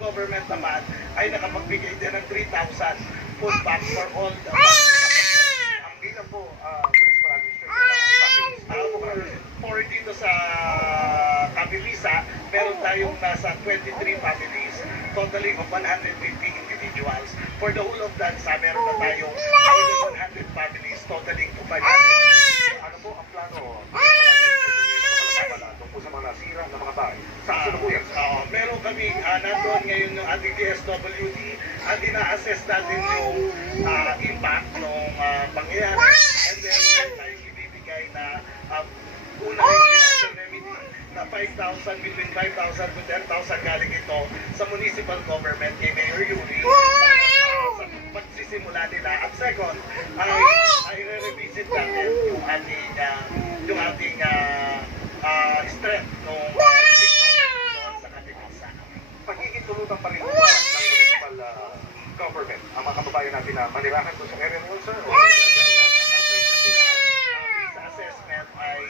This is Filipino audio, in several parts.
government naman ay nakapagbigay din ng 3,000 food packs for all the ang bilang po, municipal administration, for dito sa Kabilisa, meron tayong nasa 23 families, totaling of 150 individuals. For the whole of Dansa, meron na tayong 100 families, totaling to 500. Ano po ang plano? Tungkol sa mga nasira na mga bahay. Sa kasalukuyan. Meron kaming nandun ngayon yung ating DSWD at ina-assess natin yung impact ng pangyayari. And then meron tayong ibibigay na unang financial remedy na 5,000, between 5,000 to 10,000 galing ito sa municipal government kay Mayor Yuri sa pagsisimula nila. At second, ay re-revisit natin yung ating strength ng sa Kabilisa. Pagiging tulutan pa rin po ba ng municipal government ang mga kababayan natin na manirahan doon sa area mo, sir? Sa assessment ay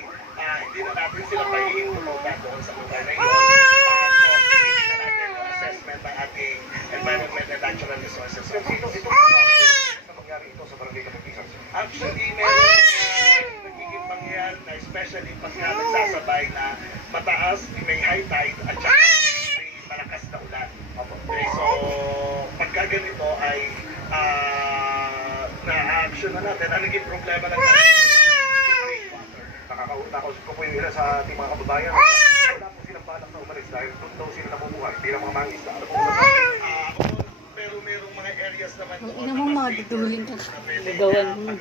hindi na natin sila pahihintulutan doon sa lugar na yun. So, hindi na natin yung assessment ng ating environment and natural resources. Kasi ito na mangyari ito sa barangay Kapipisan, sir. Actually, meron nagiging pangyayari na especially pagka nagsasabay na mataas, may high tide at saka may malakas na ulan. Okay, so pagka ganito ay na-action na natin. Ang naging problema ng Nakakausap ko po yung ilan sa ating mga kababayan. Wala po silang balak na umalis dahil doon daw sila namumuhay bilang mga mangisda. Ano po pero merong mga areas naman doon Ina mo mga duduling ka. Gagawan mo.